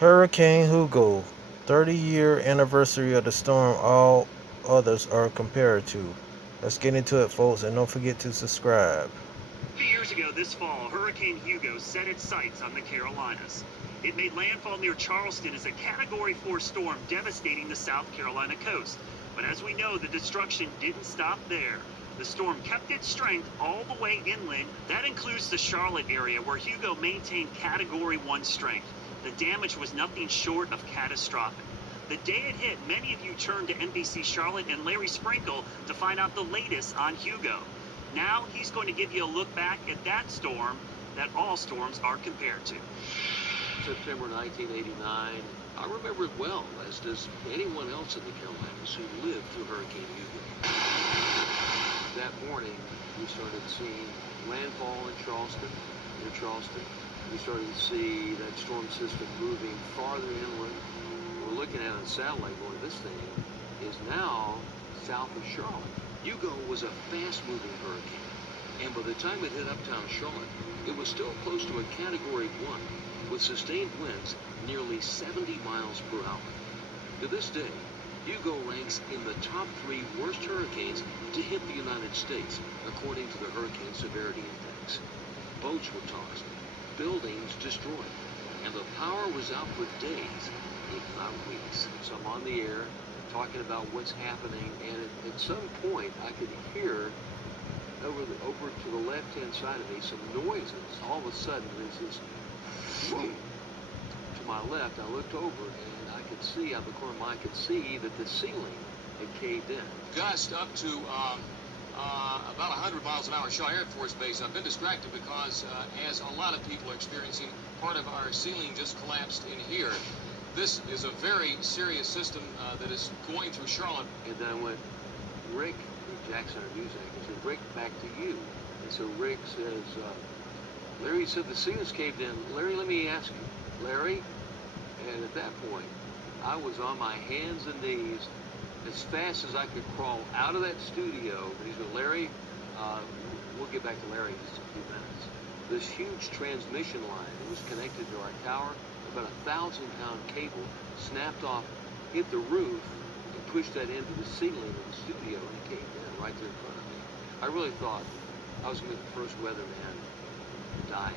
Hurricane Hugo, 30-year anniversary of the storm all others are compared to. Let's get into it, folks, and don't forget to subscribe. 2 years ago this fall, Hurricane Hugo set its sights on the Carolinas. It made landfall near Charleston as a Category 4 storm devastating the South Carolina coast. But as we know, the destruction didn't stop there. The storm kept its strength all the way inland. That includes the Charlotte area, where Hugo maintained Category 1 strength. The damage was nothing short of catastrophic. The day it hit, many of you turned to NBC Charlotte and Larry Sprinkle to find out the latest on Hugo. Now he's going to give you a look back at that storm that all storms are compared to. September 1989. I remember it well, as does anyone else in the Carolinas who lived through Hurricane Hugo. That morning, we started seeing landfall in Charleston, near Charleston. We started to see that storm system moving farther inland. We're looking at a satellite going, this thing is now south of Charlotte. Hugo was a fast-moving hurricane, and by the time it hit uptown Charlotte, it was still close to a Category 1, with sustained winds nearly 70 miles per hour. To this day, Hugo ranks in the top 3 worst hurricanes to hit the United States, according to the Hurricane Severity Index. Boats were tossed, buildings destroyed, and the power was out for days, if not weeks. So I'm on the air talking about what's happening, and at some point I could hear over to the left-hand side of me some noises. All of a sudden, there's this boom to my left. I looked over, and I could see, out of the corner of my eye, I could see that the ceiling had caved in. Gust up to about 100 miles an hour, Shaw Air Force Base. I've been distracted because, as a lot of people are experiencing, part of our ceiling just collapsed in here. This is a very serious system that is going through Charlotte. And then I went, Rick Jackson, our news anchor, said, Rick, back to you. And so Rick says, Larry said the ceiling's caved in. Larry, let me ask you, Larry. And at that point, I was on my hands and knees as fast as I could crawl out of that studio. And he said, Larry, we'll get back to Larry in just a few minutes. This huge transmission line that was connected to our tower, about 1,000-pound cable, snapped off, hit the roof, and pushed that into the ceiling of the studio, and it caved in right there in front of me. I really thought I was going to be the first weatherman to die.